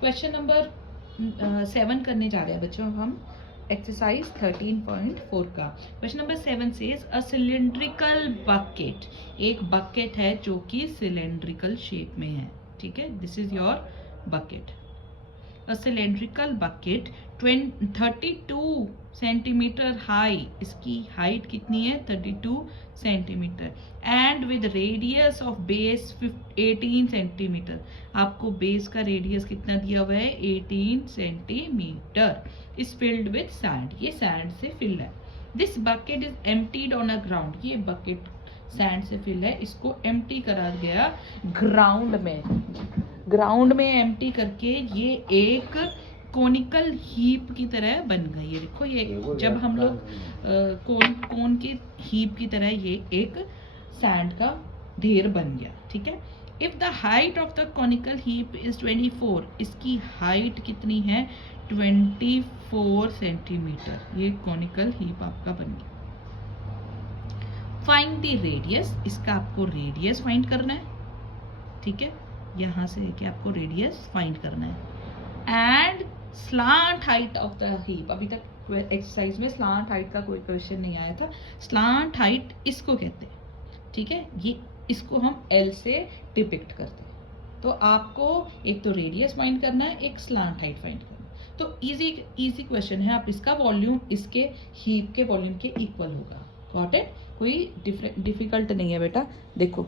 Question number 7 करने जा रहे हैं बच्चों हम एक्सरसाइज 13.4 का। Question number 7 says a cylindrical bucket, एक बकेट है जो कि सिलेंड्रिकल शेप में है, ठीक है। This is your bucket, a cylindrical bucket 32 centimetre high, इसकी हाइट कितनी है 32 centimetre, and with radius of base 18 centimetre. आपको बेस का रेडियस कितना दिया हुआ है 18 centimetre, is filled with sand, ये सैंड से फिल है। This bucket is emptied on a ground, ये बकेट सैंड से फिल है, इसको एम्प्टी करा गया ग्राउंड में, ग्राउंड में एम्प्टी करके ये एक कोनिकल हीप की तरह बन गई है। देखो ये जब हम लोग कोन के हीप की तरह ये एक सैंड का ढेर बन गया, ठीक है। If the height of the conical heap is 24, इसकी हाइट कितनी है 24 सेंटीमीटर, ये कोनिकल हीप आपका बन गया। फाइंड द रेडियस, इसका आपको रेडियस फाइंड करना है, ठीक है, यहां से लेके आपको रेडियस फाइंड करना है। And slant height of the heap, अभी तक एक्सरसाइज में स्लांट हाइट का कोई क्वेश्चन नहीं आया था। स्लांट हाइट इसको कहते हैं, ठीक है, ये इसको हम एल से डिपिक्ट करते हैं। तो आपको एक तो रेडियस फाइंड करना है, एक स्लांट हाइट फाइंड करना है। तो इजी क्वेश्चन है, आप इसका वॉल्यूम इसके हीप के वॉल्यूम के इक्वल होगा। गॉट इट, कोई डिफिकल्ट नहीं है बेटा। देखो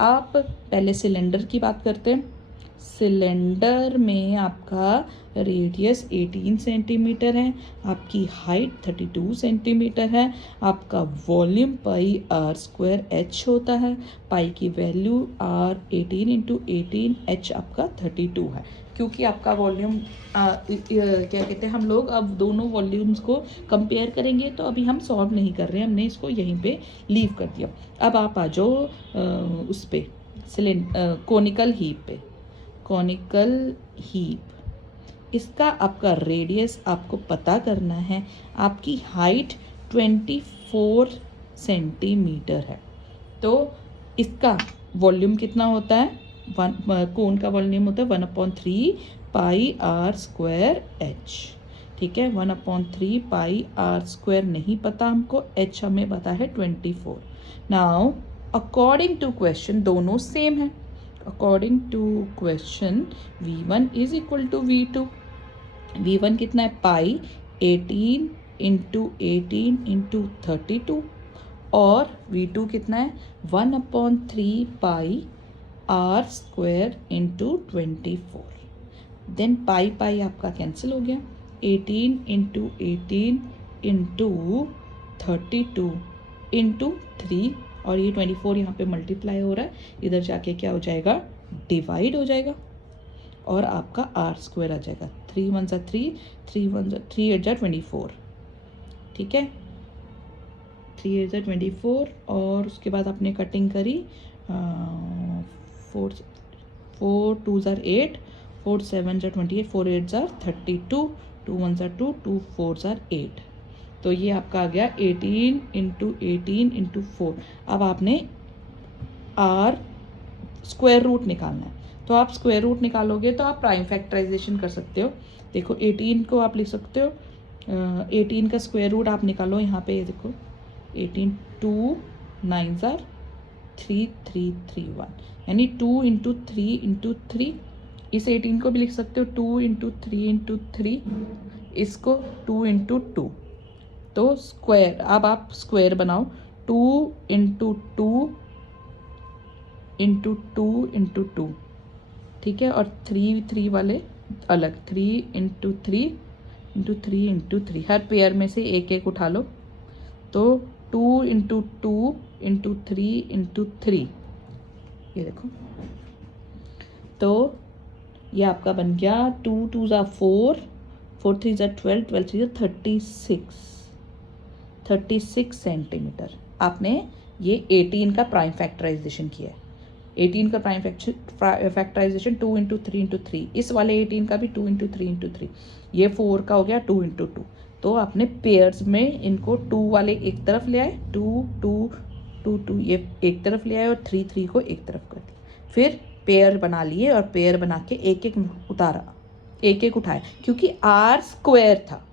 आप पहले सिलेंडर की बात करते हैं। सिलेंडर में आपका रेडियस 18 सेंटीमीटर है, आपकी हाइट 32 सेंटीमीटर है, आपका volume pi r square h होता है, पाई की वैल्यू आर 18 इंटू 18, एच आपका 32 है। क्योंकि आपका वॉल्यूम क्या कहते हैं, हम लोग अब दोनों वॉल्यूम्स को कंपेयर करेंगे, तो अभी हम सॉल्व नहीं कर रहे हैं, हमने इसको यहीं पे लीव कर दिया। अब आप आ जाओ उस पे कोनिकल हीप पे। कोनिकल हीप, इसका आपका रेडियस आपको पता करना है, आपकी हाइट 24 सेंटीमीटर है, तो इसका वॉल्यूम कितना होता है, कोन का वॉल्यूम होता है 1/3 पाई आर स्क्वायर एच, ठीक है। 1/3 पाई आर स्क्वायर नहीं पता हमको, एच हमें पता है 24। नाउ अकॉर्डिंग टू क्वेश्चन दोनों सेम है। According to question v1 is equal to v2। v1 कितना है पाई 18 इंटू 18 इंटू 32, और v2 कितना है 1/3 पाई r square into 24। Than pi पाई आपका कैंसिल हो गया, 18 इंटू 18 इंटू 32 इंटू 3, और ये 24 यहाँ पे मल्टीप्लाई हो रहा है, इधर जाके क्या हो जाएगा डिवाइड हो जाएगा, और आपका आर स्क्वायर आ जाएगा। 3 1 जा 3, 3 1 जा 3 8 जा 24, ठीक है, 3 8 जा 24। और उसके बाद आपने कटिंग करी, 4 2 jar 8, 4 7 jar 28, 4 8 jar 32, 2 1 jar 2, 2 4 jar 8। तो ये आपका आ गया 18 इंटू 18 इंटू 4। अब आपने आर स्क्वायर रूट निकालना है, तो आप स्क्वायर रूट निकालोगे तो आप प्राइम फैक्टराइजेशन कर सकते हो। देखो 18 को आप लिख सकते हो, 18 का स्क्वायर रूट आप निकालो, यहाँ पे देखो 18 2 9 जार 3 3 3 1, यानी 2 इंटू 3 इंटू 3। इस 18 को भी लिख सकते हो 2 इंटू 3 इंटू 3, इसको 2 इंटू 2। तो स्क्वायर, अब आप स्क्वायर बनाओ, 2 इंटू 2 इंटू 2 इंटू 2, ठीक है, और 3 3 वाले अलग, 3 इंटू 3 इंटू 3 इंटू 3, हर पेयर में से एक एक उठा लो। तो 2 इंटू 2 इंटू 3 इंटू 3, ये देखो, तो ये आपका बन गया 2 2 ज़ा 4, 4 3 ज़ा 12, 12 3 ज़ा 36 सेंटीमीटर। आपने ये 18 का प्राइम फैक्टराइजेशन किया है। 18 का प्राइम फैक्टराइजेशन 2 इंटू 3 इंटू 3, इस वाले 18 का भी 2 इंटू 3 इंटू 3, ये 4 का हो गया 2 इंटू 2। तो आपने पेयर्स में इनको 2 वाले एक तरफ ले आए, 2 2 2 2 ये एक तरफ ले आए, और 3 3 को एक तरफ कर दिया, फिर पेयर बना लिए, और पेयर बना के एक एक उतारा, एक एक उठाए, क्योंकि आर स्क्वायर था,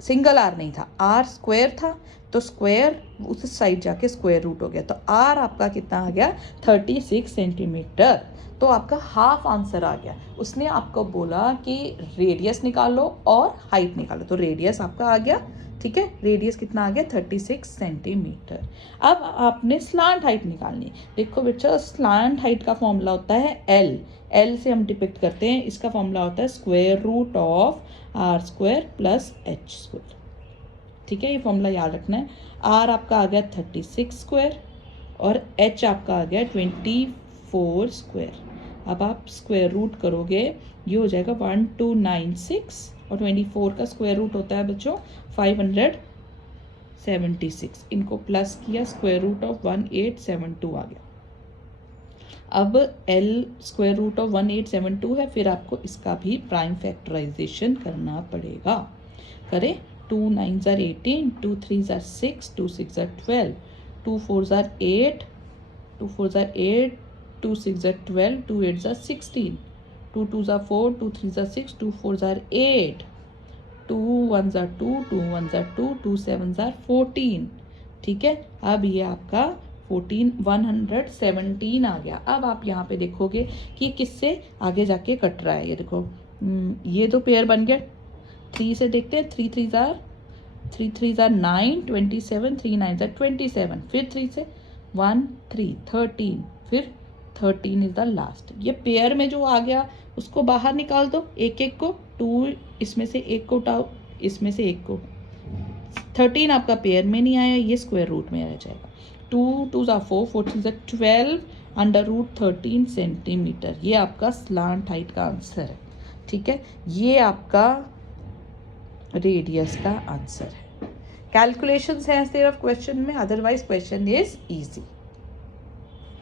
सिंगल आर नहीं था, आर स्क्वायर था, तो स्क्वायर उस साइड जाके स्क्वायर रूट हो गया, तो आर आपका कितना आ गया 36 सेंटीमीटर। तो आपका हाफ आंसर आ गया। उसने आपको बोला कि रेडियस निकालो और हाइट निकालो, तो रेडियस आपका आ गया, ठीक है, रेडियस कितना आ गया 36 सेंटीमीटर। अब आपने स्लांट हाइट निकालनी। देखो बच्चों, स्लांट हाइट का फॉर्मूला होता है एल, एल से हम डिपिक्ट करते हैं, इसका फॉर्मूला होता है square root of r square plus h square, ठीक है, ये फॉर्मूला याद रखना है। आर आपका आ गया 36 स्क्वायर और एच आपका आ गया 24 स्क्वायर। अब आप स्क्वायर रूट करोगे, ये हो जाएगा 1296 और 24 का स्क्वायर रूट होता है बच्चों 576। इनको प्लस किया, स्क्वायर रूट ऑफ 1872 आ गया। अब L स्क्वायर रूट ऑफ 1872 है, फिर आपको इसका भी प्राइम फैक्टराइजेशन करना पड़ेगा। करें, 2 9s are 18, 2 3s are 6, 2 6s are 12, 2 4s are 8, 2 4s are 8, 2 6s are 12, 2 8s are 16, 2 2s are 4, 2 3s are 6, 2 4s are 8, 2 1s are 2, 2 1s are 2, 2 7s are 14, ठीक है। अब ये आपका 117 आ गया। अब आप यहाँ पे देखोगे कि किससे आगे जाके कट रहा है, ये देखो, ये तो पेयर बन गया। 3 से देखते हैं, 3 3s are 9, 27, 3 9s are 27, फिर 3 से 1 3 13, फिर 13 इज द लास्ट। ये पेयर में जो आ गया उसको बाहर निकाल दो, एक एक को, 2 इसमें से एक को उठाओ, इसमें से एक को, 13 आपका पेयर में नहीं आया, ये स्क्वायर रूट में रह जाएगा। 2 2s are 4, 4 3s are 12 under root 13 centimetre. ये आपका स्लांट हाइट का आंसर है, ठीक है, ये आपका रेडियस का आंसर है। कैलकुलेशंस हैं सिर्फ क्वेश्चन में, अदरवाइज क्वेश्चन इज इजी।